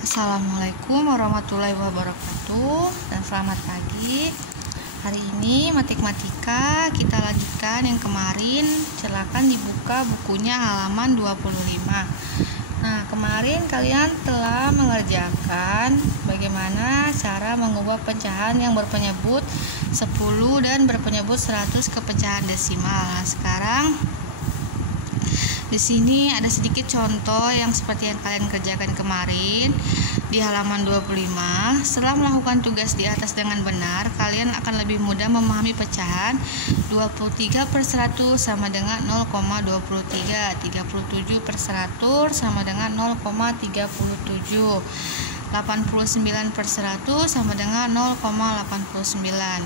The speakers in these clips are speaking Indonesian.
Assalamualaikum warahmatullahi wabarakatuh dan selamat pagi. Hari ini matematika kita lanjutkan yang kemarin. Silakan dibuka bukunya halaman 25. Nah, kemarin kalian telah mengerjakan bagaimana cara mengubah pecahan yang berpenyebut 10 dan berpenyebut 100 ke pecahan desimal. Nah, sekarang di sini ada sedikit contoh yang seperti yang kalian kerjakan kemarin di halaman 25. Setelah melakukan tugas di atas dengan benar, kalian akan lebih mudah memahami pecahan 23/100 sama dengan 0,23, 37/100 sama dengan 0,37, 89/100 sama dengan 0,89.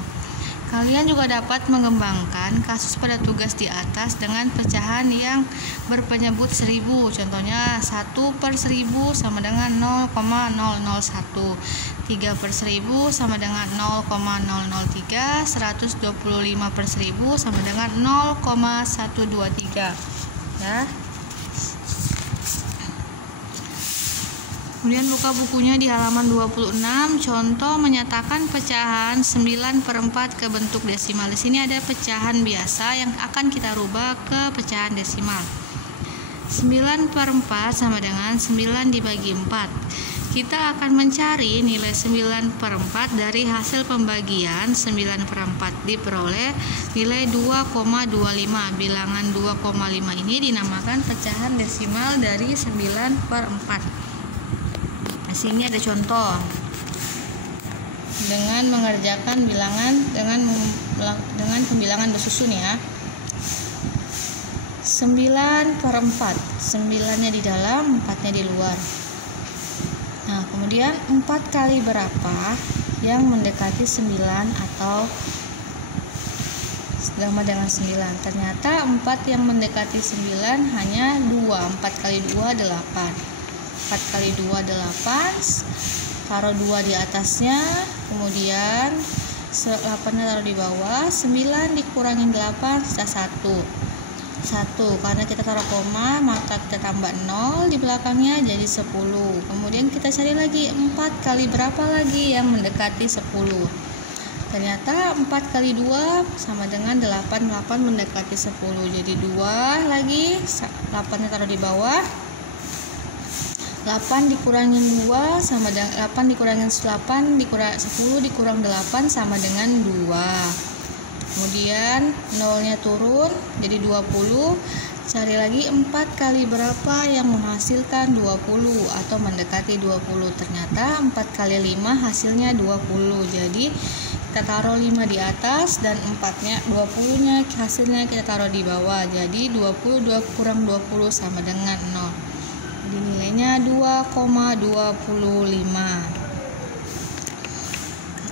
Kalian juga dapat mengembangkan kasus pada tugas di atas dengan pecahan yang berpenyebut 1000. Contohnya 1/1000 sama dengan 0,001, 3/1000 sama dengan 0,003, 125/1000 sama dengan 0,123. Ya. Kemudian buka bukunya di halaman 26. Contoh menyatakan pecahan 9/4 ke bentuk desimal. Di sini ada pecahan biasa yang akan kita rubah ke pecahan desimal. 9/4 sama dengan 9 dibagi 4. Kita akan mencari nilai 9/4 dari hasil pembagian 9/4. Diperoleh nilai 2,25. Bilangan 2,5 ini dinamakan pecahan desimal dari 9/4. Sini ada contoh dengan mengerjakan bilangan dengan pembilangan bersusun ya. 9/4, 9-nya di dalam, 4-nya di luar. Nah, kemudian 4 kali berapa yang mendekati 9 atau sama dengan 9? Ternyata 4 yang mendekati 9 hanya 2. 4 kali 2 8. 4 kali 2 8, taruh 2 di atasnya, kemudian 8-nya taruh di bawah, 9 dikurangin 8 sisa 1, karena kita taruh koma maka kita tambah 0 di belakangnya jadi 10. Kemudian kita cari lagi 4 kali berapa lagi yang mendekati 10. Ternyata 4 kali 2 sama dengan 8, 8 mendekati 10, jadi 2 lagi, 8-nya taruh di bawah, 8 dikurangin 2 sama dengan 8 dikurangin 8 dikurang 10 dikurang 8 sama dengan 2. Kemudian 0-nya turun jadi 20. Cari lagi 4 kali berapa yang menghasilkan 20 atau mendekati 20. Ternyata 4 kali 5 hasilnya 20. Jadi kita taruh 5 di atas dan 20-nya hasilnya kita taruh di bawah. Jadi 20 kurang 20 sama dengan 0. Jadi nilainya 2,25.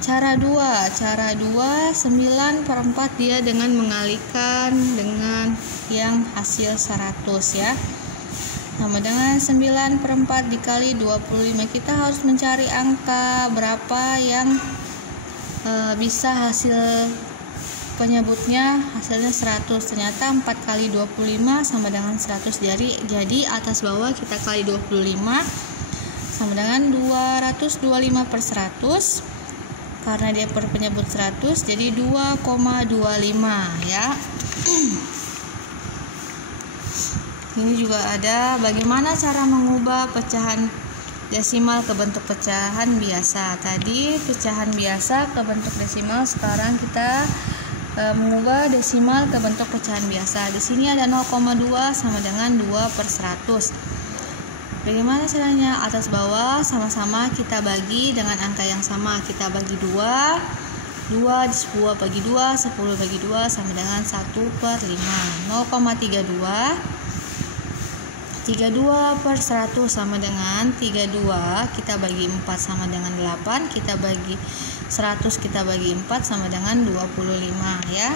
Cara 2, 9/4 dia dengan mengalihkan dengan yang hasil 100 ya. Sama dengan 9/4 dikali 25. Kita harus mencari angka berapa yang bisa hasil penyebutnya hasilnya 100. Ternyata 4 kali 25 sama dengan 100. Jadi atas bawah kita kali 25 sama dengan 225/100. Karena dia berpenyebut 100 jadi 2,25 ya. Ini juga ada bagaimana cara mengubah pecahan desimal ke bentuk pecahan biasa. Tadi pecahan biasa ke bentuk desimal, sekarang kita mengubah desimal ke bentuk pecahan biasa. Di sini ada 0,2 sama dengan 2/100. Bagaimana caranya? Atas bawah sama-sama kita bagi dengan angka yang sama. Kita bagi 2 bagi 2, 10 bagi 2 sama dengan 1/5. 0,32. 32/100 sama dengan 32, kita bagi 4 sama dengan 8, kita bagi 100 kita bagi 4 sama dengan 25 ya.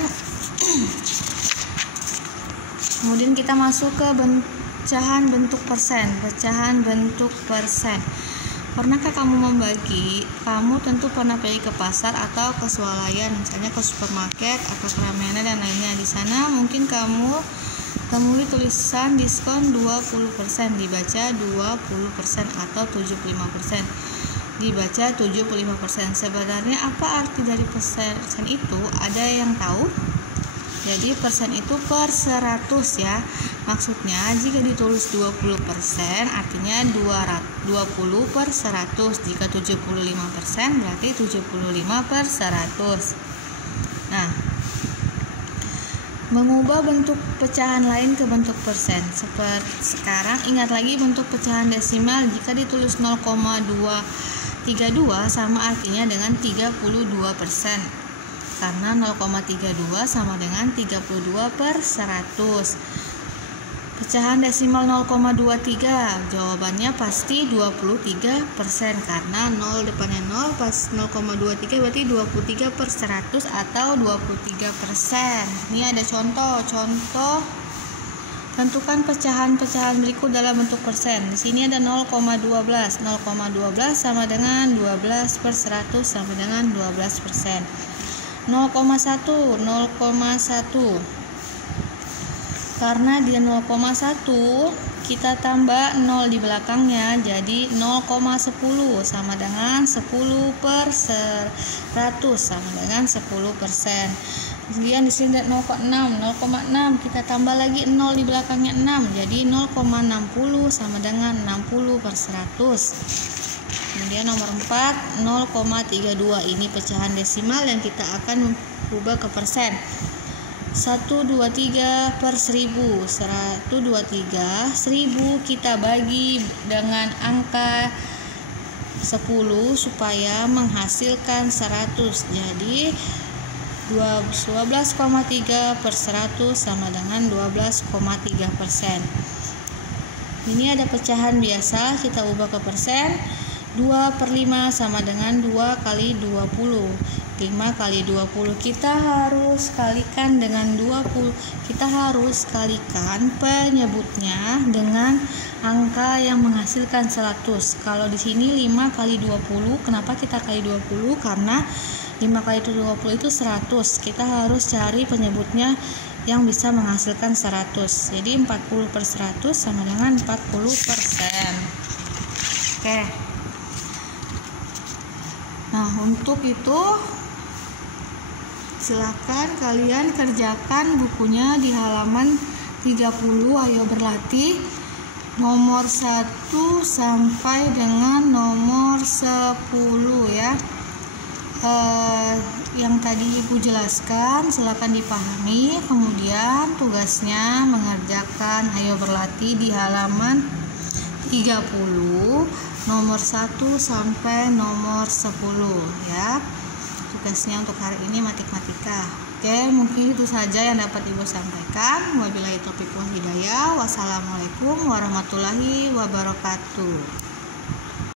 Kemudian kita masuk ke pecahan bentuk persen. Pernahkah kamu membagi? Kamu tentu pernah pergi ke pasar atau ke swalayan, misalnya ke supermarket atau ke Ramayana dan lainnya. Di sana mungkin kamu Temui tulisan diskon 20%, dibaca 20% atau 75%, dibaca 75%. Sebenarnya apa arti dari persen itu? Ada yang tahu? Jadi persen itu per 100 ya. Maksudnya jika ditulis 20% artinya 20 per 100. Jika 75% berarti 75 per 100. Nah, mengubah bentuk pecahan lain ke bentuk persen. Seperti sekarang ingat lagi bentuk pecahan desimal jika ditulis 0,232 sama artinya dengan 32%. Karena 0,32 sama dengan 32 per 100. Pecahan desimal 0,23 jawabannya pasti 23% karena 0 depannya 0 pas 0,23 berarti 23 per 100 atau 23%. Ini ada contoh tentukan pecahan-pecahan berikut dalam bentuk persen. Di sini ada 0,12 sama dengan 12 per 100 sama dengan 12%. 0,1 karena dia 0,1 kita tambah 0 di belakangnya jadi 0,10 sama dengan 10 per 100 sama dengan 10%. Kemudian di sini ada 0,6 kita tambah lagi 0 di belakangnya 6 jadi 0,60 sama dengan 60 per 100. Kemudian nomor 4 0,32 ini pecahan desimal yang kita akan ubah ke persen. 123 per 1000 kita bagi dengan angka 10 supaya menghasilkan 100. Jadi 12,3 per 100 sama dengan 12,3%. Ini ada pecahan biasa kita ubah ke persen. 2 per 5 sama dengan 2 kali 20. 5 kali 20 kita harus kalikan dengan 20. Kita harus kalikan penyebutnya dengan angka yang menghasilkan 100. Kalau di sini 5 kali 20, kenapa kita kali 20? Karena 5 kali 20 itu 100. Kita harus cari penyebutnya yang bisa menghasilkan 100. Jadi 40 per 100 sama dengan 40%. Oke. Nah, untuk itu silakan kalian kerjakan bukunya di halaman 30. Ayo berlatih nomor 1 sampai dengan nomor 10 ya. Yang tadi Ibu jelaskan silakan dipahami. Kemudian tugasnya mengerjakan ayo berlatih di halaman 30 nomor 1 sampai nomor 10 ya. Tugasnya untuk hari ini matematika. Oke, mungkin itu saja yang dapat Ibu sampaikan. Wabillahi taufiq wal hidayah. Wassalamualaikum warahmatullahi wabarakatuh.